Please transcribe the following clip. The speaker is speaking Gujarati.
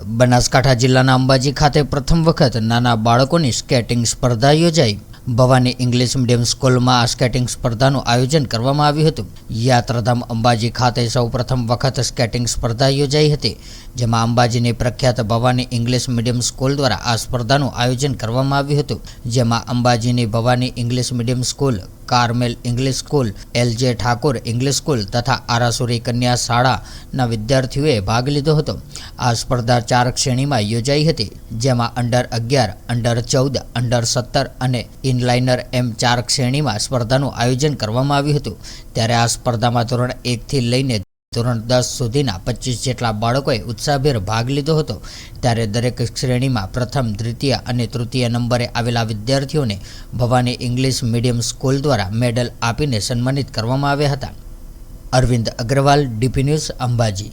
બનાસકાંઠા જિલ્લાના અંબાજી ખાતે પ્રથમ વખત નાના બાળકોની સ્કેટિંગ સ્પર્ધા યોજાઈ. ભવાની ઇંગ્લિશ મીડિયમ સ્કૂલમાં આ સ્કેટિંગ સ્પર્ધાનું આયોજન કરવામાં આવ્યું હતું. યાત્રાધામ અંબાજી ખાતે સૌ પ્રથમ વખત સ્કેટિંગ સ્પર્ધા યોજાઈ હતી, જેમાં અંબાજીની પ્રખ્યાત ભવાની ઇંગ્લિશ મીડિયમ સ્કૂલ દ્વારા આ સ્પર્ધાનું આયોજન કરવામાં આવ્યું હતું, જેમાં અંબાજીની Bhavani English medium school Carmel English school, LJ Thakor English school તથા આરાસુરી કન્યા શાળાના વિદ્યાર્થીઓએ ભાગ લીધો હતો. આ સ્પર્ધા ચાર શ્રેણીમાં યોજાઈ હતી, જેમાં અંડર અગિયાર, અંડર ચૌદ, અંડર સત્તર અને ઇનલાઇનર એમ ચાર શ્રેણીમાં સ્પર્ધાનું આયોજન કરવામાં આવ્યું હતું. ત્યારે આ સ્પર્ધામાં ધોરણ એકથી લઈને ધોરણ દસ સુધીના પચીસ જેટલા બાળકોએ ઉત્સાહભેર ભાગ લીધો હતો. ત્યારે દરેક શ્રેણીમાં પ્રથમ, દ્વિતીય અને તૃતીય નંબરે આવેલા વિદ્યાર્થીઓને ભવાની ઇંગ્લિશ મીડિયમ સ્કૂલ દ્વારા મેડલ આપીને સન્માનિત કરવામાં આવ્યા હતા. Arvind Agrawal, DP news, Ambaji.